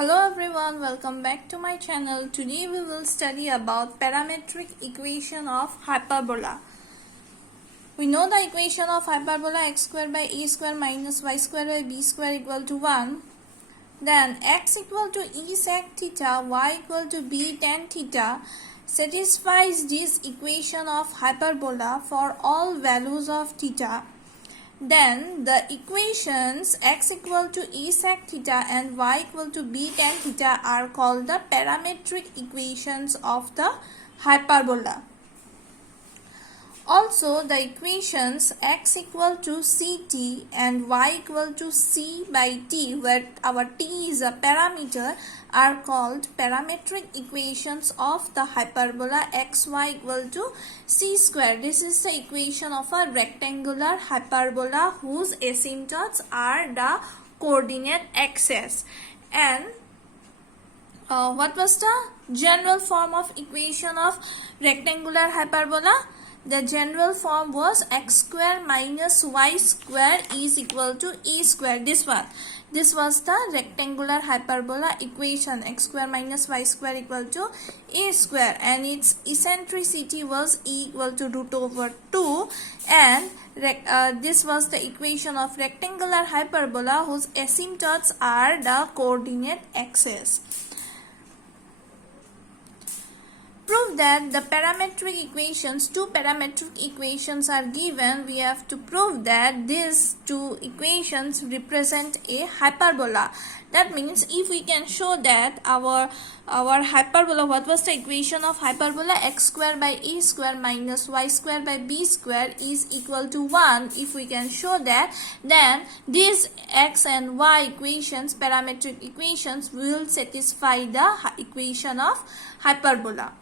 Hello everyone, welcome back to my channel. Today we will study about parametric equation of hyperbola. We know the equation of hyperbola x square by a square minus y square by b square equal to 1. Then x equal to e sec theta, y equal to b tan theta satisfies this equation of hyperbola for all values of theta. Then the equations x equal to e sec theta and y equal to b tan theta are called the parametric equations of the hyperbola. Also, the equations x equal to ct and y equal to c by t, where our t is a parameter, are called parametric equations of the hyperbola xy equal to c square. This is the equation of a rectangular hyperbola whose asymptotes are the coordinate axes. And what was the general form of equation of rectangular hyperbola? The general form was x square minus y square is equal to e square. This was the rectangular hyperbola equation, x square minus y square equal to a square, and its eccentricity was e equal to root over 2, and this was the equation of rectangular hyperbola whose asymptotes are the coordinate axes. Prove that the parametric equations, two parametric equations are given. We have to prove that these two equations represent a hyperbola. That means if we can show that our hyperbola, what was the equation of hyperbola? X square by a square minus y square by b square is equal to 1. If we can show that, then these x and y equations, parametric equations, will satisfy the equation of hyperbola.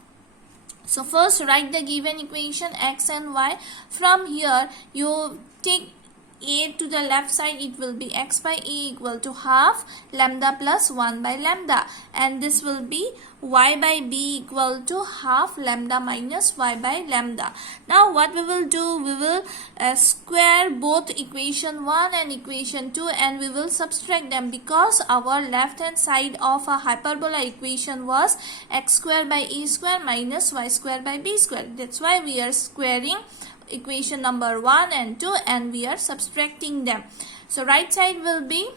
So first write the given equation x and y. From here you take a to the left side, it will be x by a equal to half lambda plus 1 by lambda, and this will be y by b equal to half lambda minus y by lambda. Now what we will do, we will square both equation 1 and equation 2 and we will subtract them, because our left hand side of a hyperbola equation was x square by a square minus y square by b square. That's why we are squaring equation number 1 and 2 and we are subtracting them. So right side will be,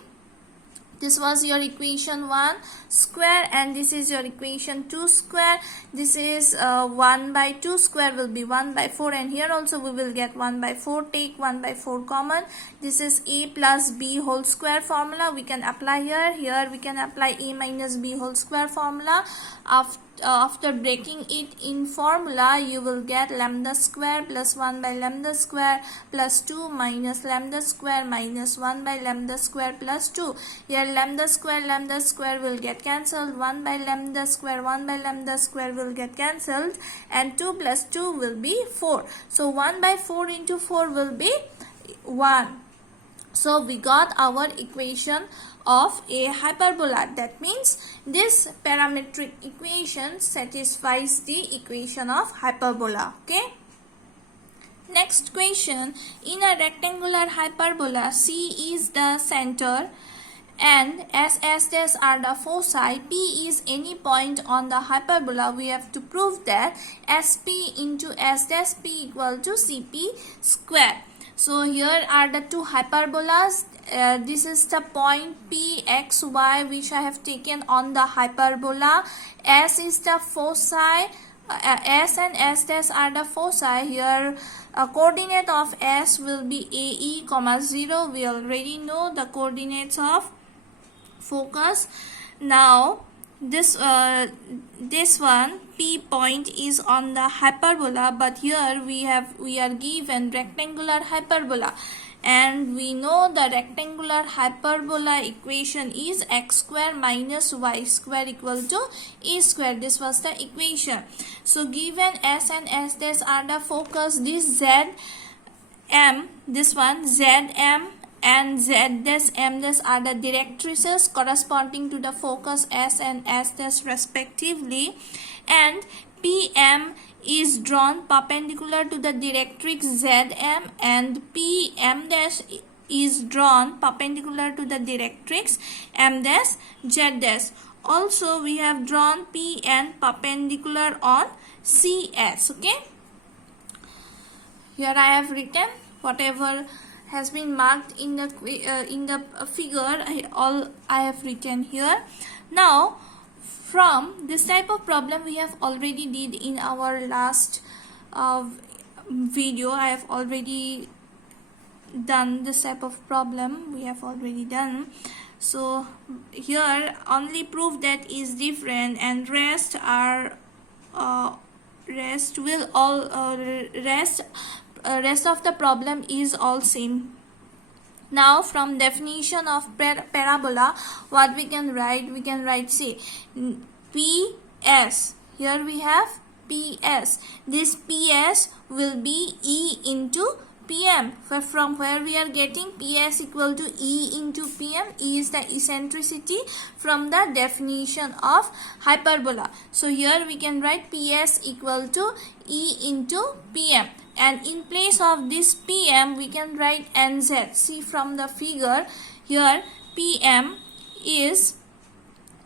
this was your equation 1 square and this is your equation 2 square. This is 1 by 2 square will be 1 by 4, and here also we will get 1 by 4. Take 1 by 4 common. This is a plus b whole square formula we can apply here. Here we can apply a minus b whole square formula. After breaking it in formula, you will get lambda square plus 1 by lambda square plus 2 minus lambda square minus 1 by lambda square plus 2. Here lambda square will get cancelled. 1 by lambda square will get cancelled, and 2 plus 2 will be 4. So 1 by 4 into 4 will be 1. So we got our equation of a hyperbola. That means this parametric equation satisfies the equation of hyperbola. Okay. Next question. In a rectangular hyperbola, C is the center and S dash are the foci. P is any point on the hyperbola. We have to prove that SP into S dash P equal to CP square. So here are the two hyperbolas. This is the point P, X, Y which I have taken on the hyperbola. S is the foci. S and S dash are the foci. Here coordinate of S will be AE, 0. We already know the coordinates of focus. Now this one P point is on the hyperbola, but here we are given rectangular hyperbola, and we know the rectangular hyperbola equation is x square minus y square equal to a square. This was the equation. So given S and S dash are the focus, this ZM, this one ZM and Z dash M dash are the directrices corresponding to the focus S and S dash respectively, and PM is drawn perpendicular to the directrix ZM and PM dash is drawn perpendicular to the directrix M dash Z dash. also we have drawn PN perpendicular on CS. Okay, here I have written whatever has been marked in the figure. All I have written here. Now from this type of problem we have already did in our last video. I have already done this type of problem, we have already done. So here only proof that is different, and rest are rest of the problem is all same. Now from definition of parabola, what we can write? We can write, say, PS. Here we have PS. This PS will be E into PM. From where we are getting PS equal to E into PM. E is the eccentricity from the definition of hyperbola. So here we can write PS equal to E into PM. And in place of this PM we can write NZ. See from the figure here, PM is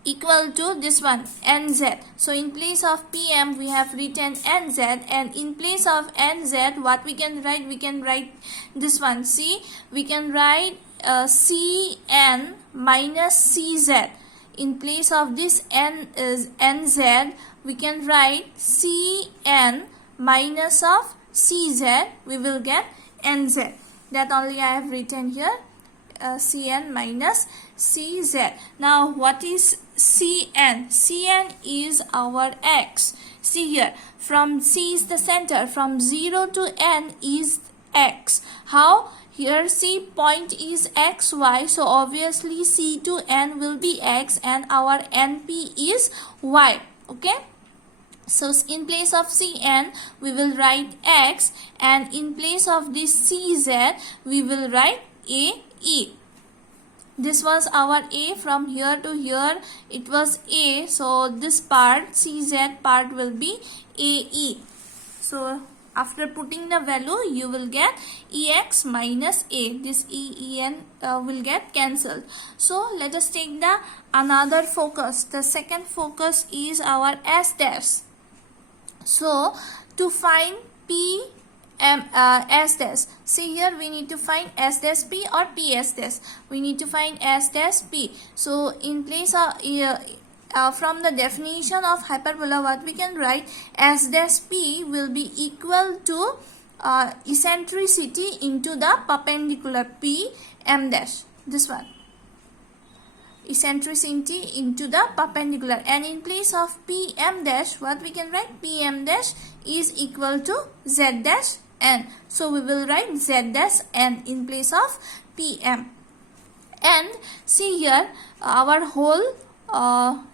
equal to this one, NZ. So in place of PM we have written NZ, and in place of NZ what we can write? We can write this one. See, we can write CN minus CZ. In place of this N is NZ, we can write CN minus of CZ. We will get NZ. That only I have written here. Cn minus Cz. Now what is Cn? Cn is our x. See here, from C is the center, from 0 to n is x. How? Here C point is xy, so obviously C to n will be x and our np is y. Okay, so in place of Cn we will write x, and in place of this Cz we will write AE. This was our A. From here to here it was A, so this part, CZ part, will be AE. So after putting the value you will get EX minus A. This EN will get cancelled. So let us take the another focus. The second focus is our S dash. So to find S dash, see here we need to find S dash P or PS dash. We need to find S dash P. So in place of from the definition of hyperbola, what we can write? S dash P will be equal to eccentricity into the perpendicular, P M dash. This one, eccentricity into the perpendicular, and in place of PM dash what we can write? PM dash is equal to Z dash N. So we will write Z dash N in place of PM. And see here our whole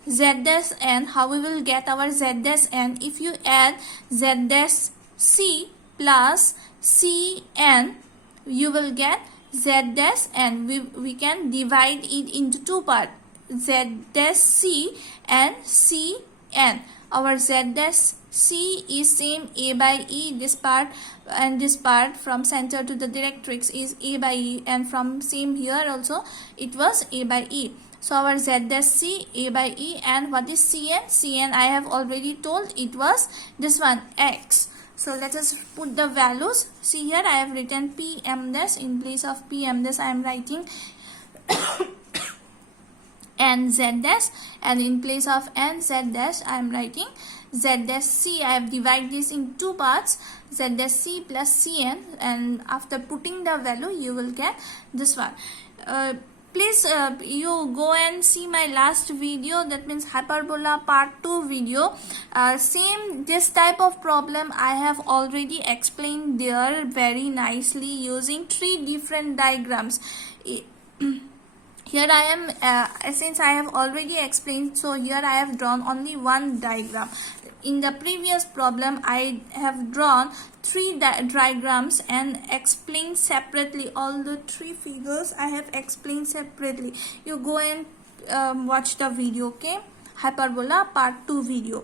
Z dash N, how we will get our Z dash N? If you add Z dash C plus CN, you will get Z dash N. We can divide it into two parts, Z dash C and CN. Our Z dash C is same A by E. This part and this part from center to the directrix is A by E, and from same here also it was A by E. So our Z dash C, A by E, and what is CN? CN I have already told, it was this one, X. So let us put the values. See here I have written PM dash. In place of PM dash I am writing NZ dash, and in place of NZ dash I am writing Z dash C. I have divided this in two parts, Z dash C plus CN, and after putting the value you will get this one. Please you go and see my last video, that means hyperbola part 2 video. Same this type of problem I have already explained there very nicely using 3 different diagrams. Here I am, since I have already explained, so here I have drawn only one diagram. In the previous problem I have drawn 3 diagrams and explained separately. All the 3 figures I have explained separately. You go and watch the video, okay? Hyperbola part 2 video.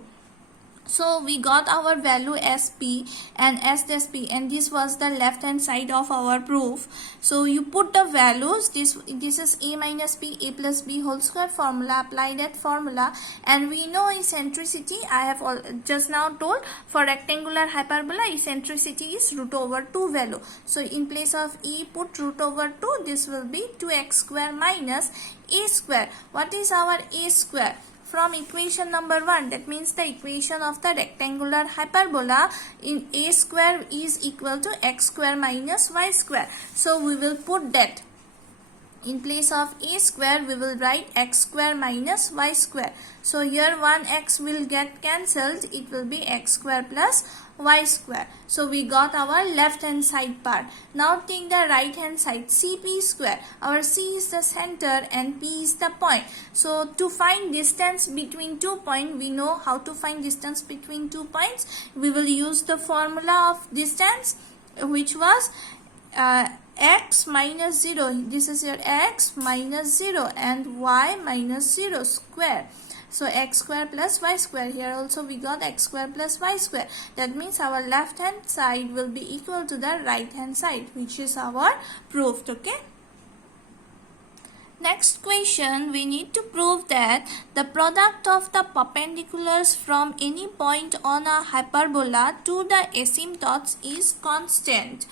So we got our value as p and s dash p, and this was the left hand side of our proof. So you put the values. This is a minus p, a plus b whole square formula. Apply that formula, and we know eccentricity. I have just now told, for rectangular hyperbola eccentricity is root over 2 value. So in place of e, put root over 2. This will be 2x square minus a square. What is our a square? From equation number 1, that means the equation of the rectangular hyperbola, in a square is equal to x square minus y square. So we will put that. In place of a square, we will write x square minus y square. So here 1x will get cancelled. It will be x square plus y square. So we got our left hand side part. Now take the right hand side, cp square. Our c is the center and p is the point. So to find distance between 2 points, we know how to find distance between 2 points. We will use the formula of distance, which was x minus 0. This is your x minus 0 and y minus 0 square. So x square plus y square. Here also we got x square plus y square. That means our left hand side will be equal to the right hand side, which is our proved. Okay. Next question, we need to prove that the product of the perpendiculars from any point on a hyperbola to the asymptotes is constant.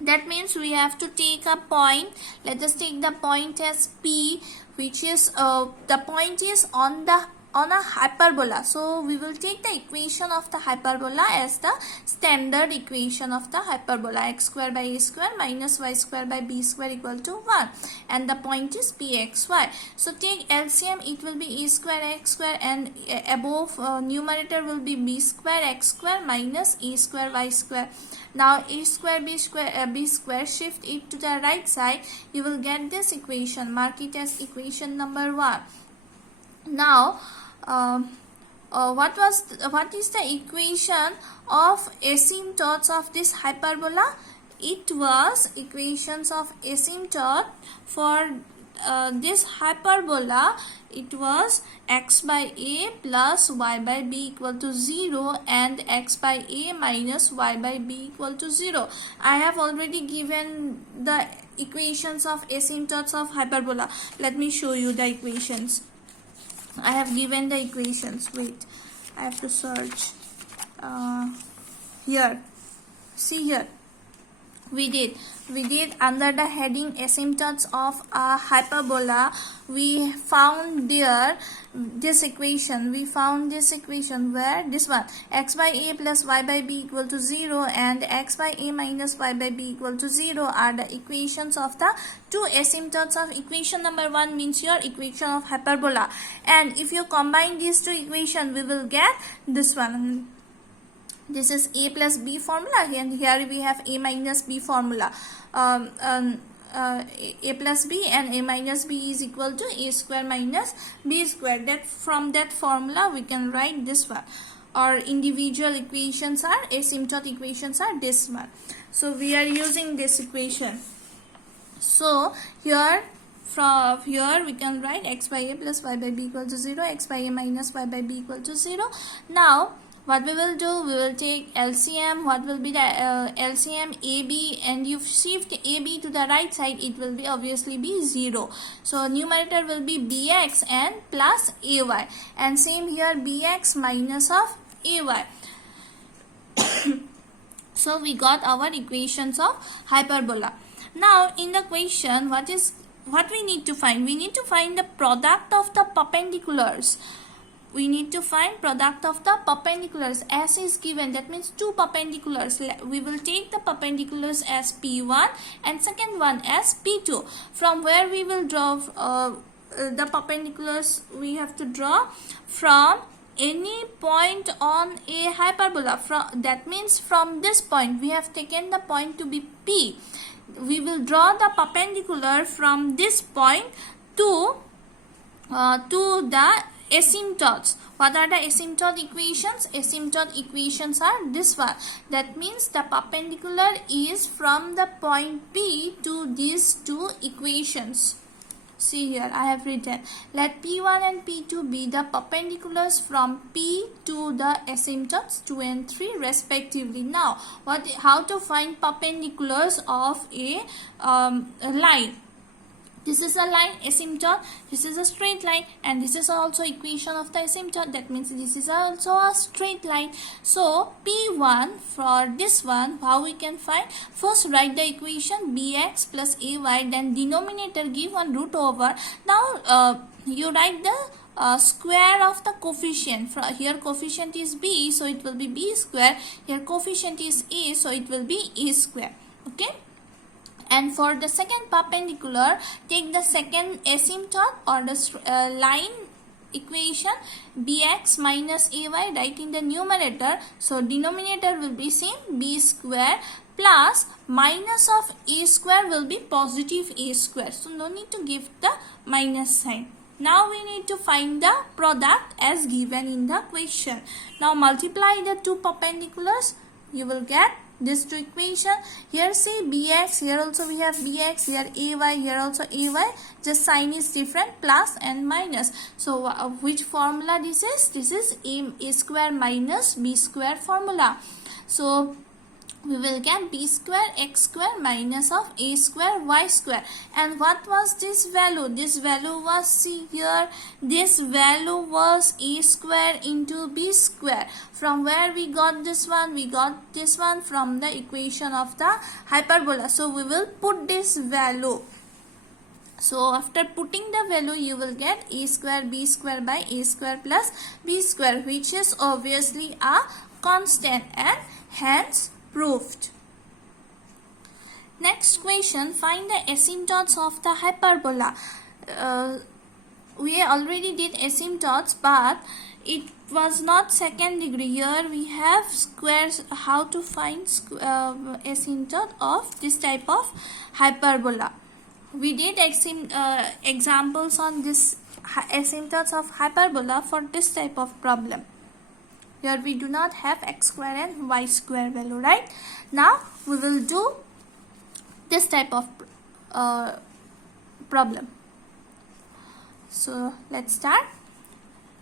That means we have to take a point. Let us take the point as P, which is the point is on a hyperbola. So we will take the equation of the hyperbola as the standard equation of the hyperbola, x square by a square minus y square by b square equal to 1, and the point is pxy. So take LCM, it will be a square x square, and above numerator will be b square x square minus a square y square. Now a square b square, shift it to the right side, you will get this equation. Mark it as equation number 1. Now what is the equation of asymptotes of this hyperbola? It was equations of asymptote for this hyperbola. It was x by a plus y by b equal to 0 and x by a minus y by b equal to 0. I have already given the equations of asymptotes of hyperbola. Let me show you the equations. I have given the equations. Wait, I have to search. Here, see here. We did under the heading asymptotes of a hyperbola. We found there this equation. We found this equation where this one, x by a plus y by b equal to 0 and x by a minus y by b equal to 0 are the equations of the two asymptotes of equation number 1, means your equation of hyperbola. And if you combine these two equations, we will get this one. This is a plus b formula, and here we have a minus b formula. A plus b and a minus b is equal to a square minus b square. That from that formula we can write this one. Our individual equations are asymptote equations are this one. So we are using this equation. So here, from here we can write x by a plus y by b equal to 0, x by a minus y by b equal to 0. Now what we will do, we will take LCM. What will be the LCM? AB, and you shift AB to the right side, it will be obviously be 0. So numerator will be bx and plus ay, and same here bx minus of ay. So we got our equations of hyperbola. Now in the question, what we need to find? We need to find the product of the perpendiculars. We need to find product of the perpendiculars. S is given, that means two perpendiculars. We will take the perpendiculars as P1 and second one as P2. From where we will draw the perpendiculars? We have to draw from any point on a hyperbola. That means from this point, we have taken the point to be P. We will draw the perpendicular from this point to the asymptotes. What are the asymptote equations? Asymptote equations are this one. That means the perpendicular is from the point P to these two equations. See here, I have written, let P1 and P2 be the perpendiculars from P to the asymptotes 2 and 3 respectively. Now, how to find perpendiculars of a line? This is a line asymptote, this is a straight line, and this is also equation of the asymptote. That means this is also a straight line. So P1 for this one, how we can find? First write the equation bx plus ay, then denominator give 1 root over. Now you write the square of the coefficient. Here coefficient is b, so it will be b square. Here coefficient is a, so it will be a square. Okay. And for the second perpendicular, take the second asymptote or the line equation bx minus ay, write in the numerator. So denominator will be same, b square plus minus of a square will be positive a square. So no need to give the minus sign. Now we need to find the product as given in the question. Now multiply the two perpendiculars, you will get this two equation. Here say bx, here also we have bx, here ay, here also ay, just sign is different, plus and minus. So which formula this is? This is a square minus b square formula. So we will get b square x square minus of a square y square. And what was this value? This value was, see here, this value was a square into b square. From where we got this one? We got this one from the equation of the hyperbola. So we will put this value. So after putting the value, you will get a square b square by a square plus b square, which is obviously a constant and hence proved. Next question, find the asymptotes of the hyperbola. We already did asymptotes, but it was not second degree. Here we have squares. How to find asymptote of this type of hyperbola? We did examples on this asymptotes of hyperbola for this type of problem. Here we do not have x square and y square value, right? Now we will do this type of problem. So let's start.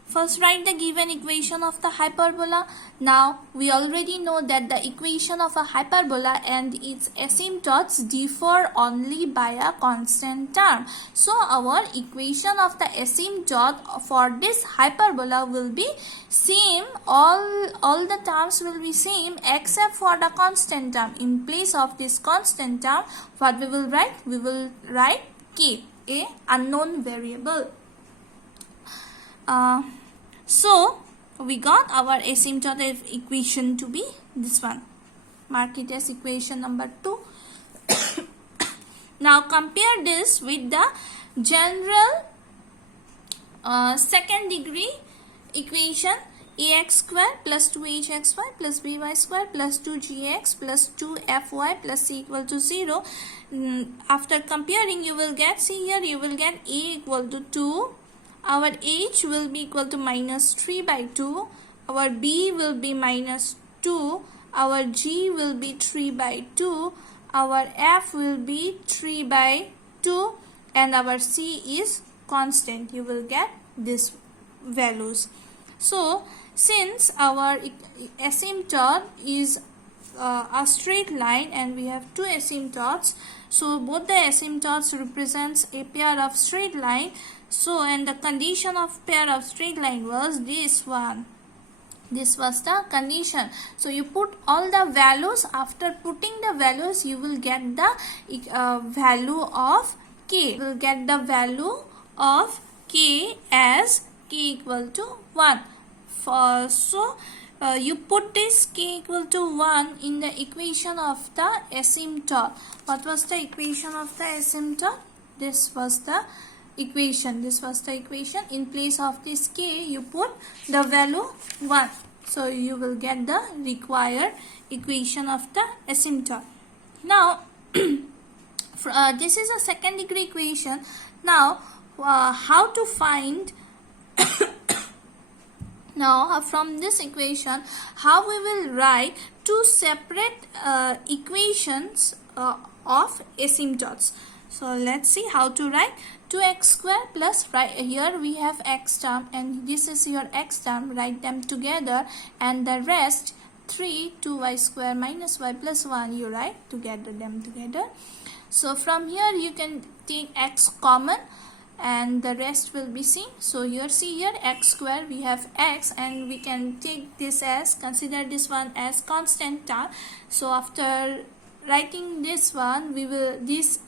First write the given equation of the hyperbola. Now we already know that the equation of a hyperbola and its asymptotes differ only by a constant term. So our equation of the asymptote for this hyperbola will be same. All the terms will be same except for the constant term. In place of this constant term, what we will write? We will write k, a unknown variable. So we got our asymptote equation to be this one. Mark it as equation number 2. Now compare this with the general second degree equation ax square plus 2hxy plus by square plus 2gx plus 2fy plus c equal to 0. After comparing, you will get, see here, you will get a equal to 2. Our h will be equal to minus 3 by 2. Our b will be minus 2. Our g will be 3 by 2. Our f will be 3 by 2. And our c is constant. You will get these values. So, since our asymptote is a straight line and we have two asymptotes, so both the asymptotes represents a pair of straight line. So, and the condition of pair of straight line was this one. This was the condition. So, you put all the values. After putting the values, you will get the value of k. You will get the value of k as k equal to 1. You put this k equal to 1 in the equation of the asymptote. What was the equation of the asymptote? This was the equation. This was the equation. In place of this k, you put the value 1. So you will get the required equation of the asymptote. Now this is a second degree equation. Now how to find now from this equation, how we will write two separate equations of asymptotes. So let's see how to write 2x square plus, right here we have x term and this is your x term, write them together, and the rest 3 2y square minus y plus 1 you write together them together. So from here you can take x common and the rest will be c. So here see here x square, we have x and we can take this as, consider this one as constant term. So after writing this one, we will this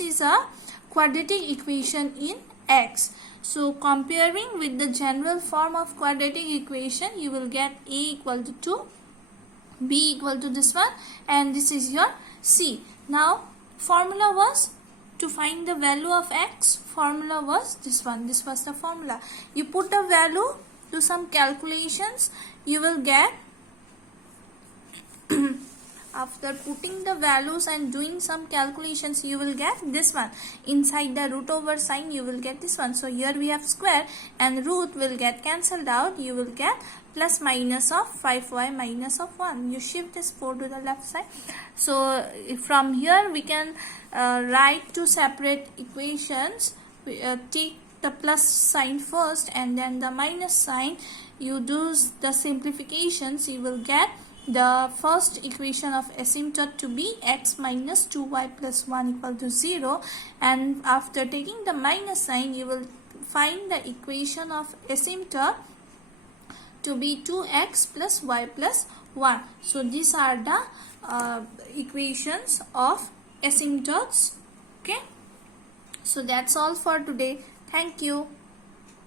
is a quadratic equation in x. So comparing with the general form of quadratic equation, you will get a equal to 2, b equal to this one, and this is your c. Now formula was to find the value of x, formula was this one, this was the formula. You put the value, do some calculations, you will get after putting the values and doing some calculations, you will get this one. Inside the root over sign, you will get this one. So here we have square and root will get cancelled out. You will get plus minus of 5y minus of 1. You shift this 4 to the left side. So from here we can write two separate equations. Take the plus sign first and then the minus sign. You do the simplifications, you will get the first equation of asymptote to be x minus 2y plus 1 equal to 0, and after taking the minus sign you will find the equation of asymptote to be 2x plus y plus 1. So these are the equations of asymptotes. Okay, so that's all for today. Thank you.